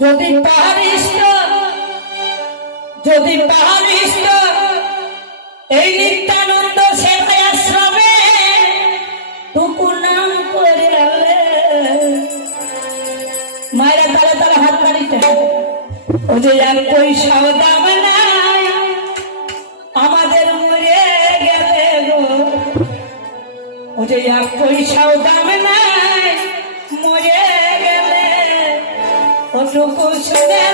যদি পারিস এই নিত্যানন্দ সেবায় আশ্রমে টুকু নাম করে মায়েরা তালে তালে হাত তালিতে ও যে এক পয়সাও দাম নাই আমাদের মরে গেলে গো ও যে এক পয়সাও দাম নাই মরে গেলে ওটুকু শুনে